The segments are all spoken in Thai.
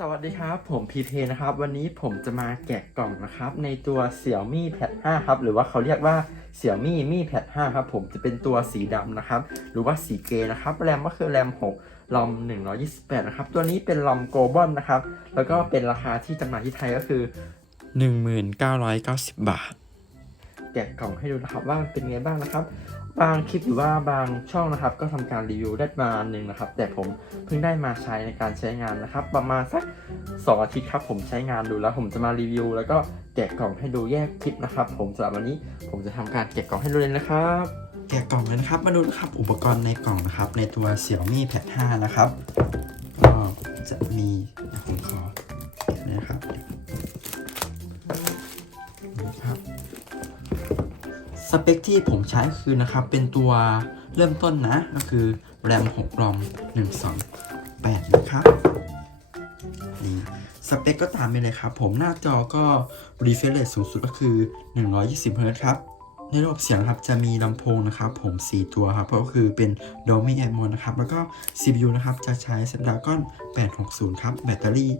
สวัสดีครับ ผมพีเพนะครับ วันนี้ผมจะมาแกะกล่องนะครับ ในตัว Xiaomi Pad 5 ครับ หรือว่าเขาเรียกว่า Xiaomi Mi Pad 5 ครับ ผมจะเป็นตัวสีดำนะครับ หรือว่าสีเกรย์นะครับ แรมก็คือแรม 6 ลอม 128 นะครับ ตัวนี้เป็นลอมโกลบอลนะครับ แล้วก็เป็นราคาที่จำหน่ายที่ไทยก็คือ 1990 บาท แกะกล่องให้ดูนะครับว่ามันเป็นไงบ้างนะครับ บางคลิปหรือว่าบางช่องนะครับ ก็ทำการรีวิวได้มาหนึ่งนะครับ แต่ผมเพิ่งได้มาใช้ในการใช้งานนะครับ ประมาณสัก2อาทิตย์ครับ ผมใช้งานดูแล้ว ผมจะมารีวิว แล้วก็แกะกล่องให้ดูแยกคลิปนะครับ ผมสำหรับวันนี้ผมจะทำการแกะกล่องให้ดูเลยนะครับแกะกล่องกันครับมาดูนะครับอุปกรณ์ในกล่องนะครับ ในตัว Xiaomi Pad 5 นะครับก็จะมีเดี๋ยวผมขอยนะครับครับ สเปคที่ผมใช้คือนะครับ เป็นตัวเริ่มต้นนะ ก็คือแรม6รอม128 นะครับนี่สเปคก็ตามไปเลยครับ ผมหน้าจอก็ refresh rate สูงสุดก็คือ 120 Hz ครับ ในระบบเสียงครับจะมีลำโพงนะครับ ผม 4 ตัวครับ ก็คือเป็น Dolby Atmos นะครับ แล้วก็ CPU นะครับ จะใช้ Snapdragon 860 ครับ แบตเตอรี่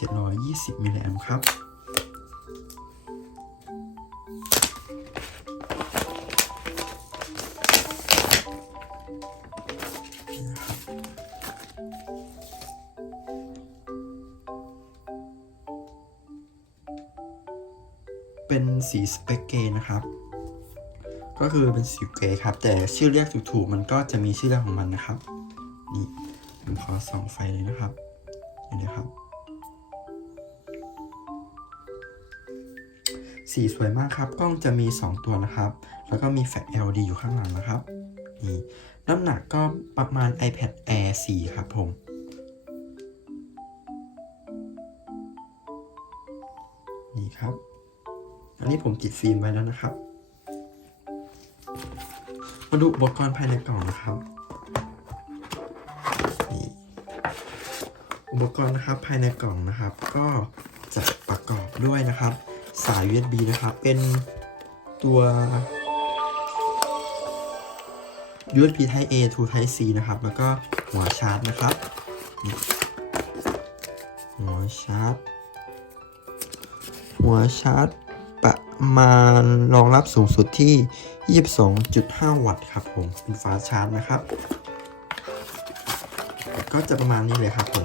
8,720 มิลลิแอมป์ครับ เป็นสีสเปกเกนะครับ ก็คือเป็นสีเกรครับ แต่ชื่อเรียกถูกๆมันก็จะมีชื่อเรียกของมันนะครับ นี่ผมขอส่องไฟเลยนะครับนี่เลยครับ สีสวยมากครับ กล้องจะมี 2 ตัวนะครับ แล้วก็มีแฟลช LED อยู่ข้างหลังนะครับ นี่น้ำหนักก็ประมาณ iPad Air 4 ครับผมนี่ครับ อันนี้ผมติดฟิล์มไว้แล้วนะครับ มาดูอุปกรณ์ภายในกล่องนะครับนี่อุปกรณ์นะครับภายในกล่องนะครับ ก็จะประกอบด้วยนะครับ สาย USB นะครับ เป็นตัว USB Type A to Type C นะครับ แล้วก็หัวชาร์จนะครับหัวชาร์จหัวชาร์จ ประมาณรองรับสูงสุดที่ 22.5 วัตต์ครับผม เป็นฟ้าชาร์จนะครับ ก็จะประมาณนี้เลยครับผม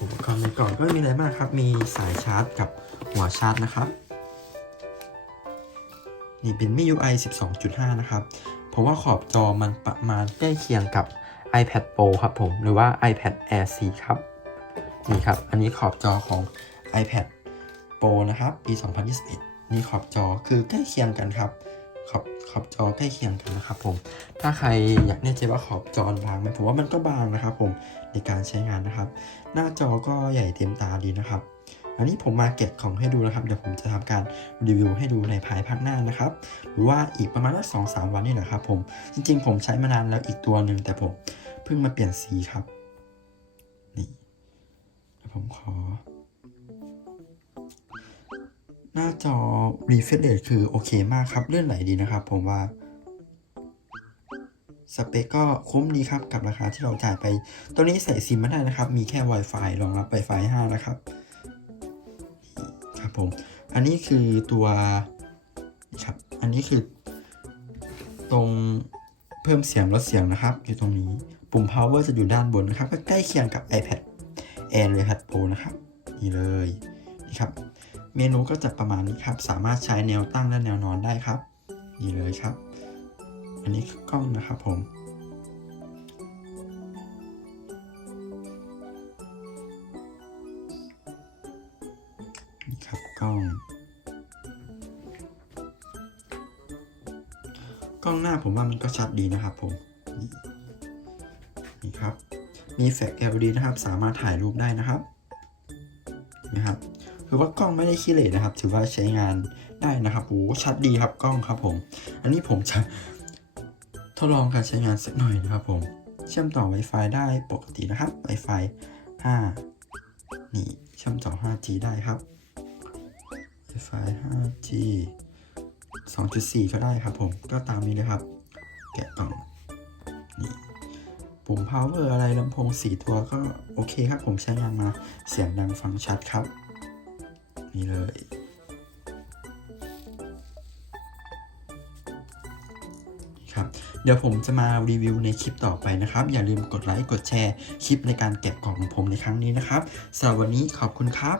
อุปกรณ์ในกล่องก็มีอะไรมากครับ มีสายชาร์จกับหัวชาร์จนะครับ นี่เป็น MIUI 12.5 นะครับ เพราะว่าขอบจอมันประมาณใกล้เคียงกับ iPad Pro ครับผม หรือว่า iPad Air 4 ครับ นี่ครับ อันนี้ขอบจอของ iPad Pro นะครับ ปี 2021 นี่ขอบจอคือใกล้เคียงกันครับ ขอบขอบจอใกล้เคียงกันนะครับผม ถ้าใครอยากแน่ใจว่าขอบจอบางไหมผมว่ามันก็บางนะครับผมในการใช้งานนะครับ หน้าจอก็ใหญ่เต็มตาดีนะครับ อันนี้ผมมาเก็บของให้ดูนะครับ เดี๋ยวผมจะทำการรีวิวให้ดูในภายภาคหน้านะครับ หรือว่าอีกประมาณสองสามวันนี่แหละครับผม จริง ๆ ผมใช้มานานแล้วอีกตัวหนึ่งแต่ผมเพิ่งมาเปลี่ยนสีครับ นี่ผมขอ หน้าจอ refresh rate คือโอเคมากครับเลื่อนไหลดีนะครับผมว่า สเปคก็คุ้มดีครับกับราคาที่เราจ่ายไป ตัวนี้ใส่ซิมไม่ได้นะครับ มีแค่ Wi-Fi รองรับ Wi-Fi 5 นะครับ ครับผม อันนี้คือตัวครับ อันนี้คือ ตรงเพิ่มเสียงลดเสียงนะครับ อยู่ตรงนี้ปุ่ม power จะอยู่ด้านบนนะครับ ก็ใกล้เคียงกับ iPad Air เลยครับ Pro นะครับ นี่เลยนี่ครับ เมนูก็จะประมาณนี้ครับ สามารถใช้แนวตั้งและแนวนอนได้ครับ นี่เลยครับ อันนี้กล้องนะครับผม นี่ครับกล้อง กล้องหน้าผมว่ามันก็ชัดดีนะครับผม นี่นี่ครับ มีแฟลช LED นะครับ สามารถถ่ายรูปได้นะครับเห็นะครับ คือว่ากล้องไม่ได้ขี้เหร่นะครับ ถือว่าใช้งานได้นะครับโอ้ชัดดีครับกล้องครับผม อันนี้ผมจะทดลองการใช้งานสักหน่อยนะครับผม เชื่อมต่อ Wi-Fi ได้ปกตินะครับ Wi-Fi 5 นี่เชื่อมต่อ 5G ได้ครับ Wi-Fi 5G 2.4 ก็ได้ครับผม ก็ตามนี้เลยครับ แกะกล่องนี่ปุ่ม power อะไรลำโพง 4 ตัวก็โอเคครับผมใช้งานมาเสียงดังฟังชัดครับ นี่เลย ครับ เดี๋ยวผมจะมารีวิวในคลิปต่อไปนะครับ อย่าลืมกดไลค์ กดแชร์คลิปในการแกะกล่องของผมในครั้งนี้นะครับสำหรับวันนี้ขอบคุณครับ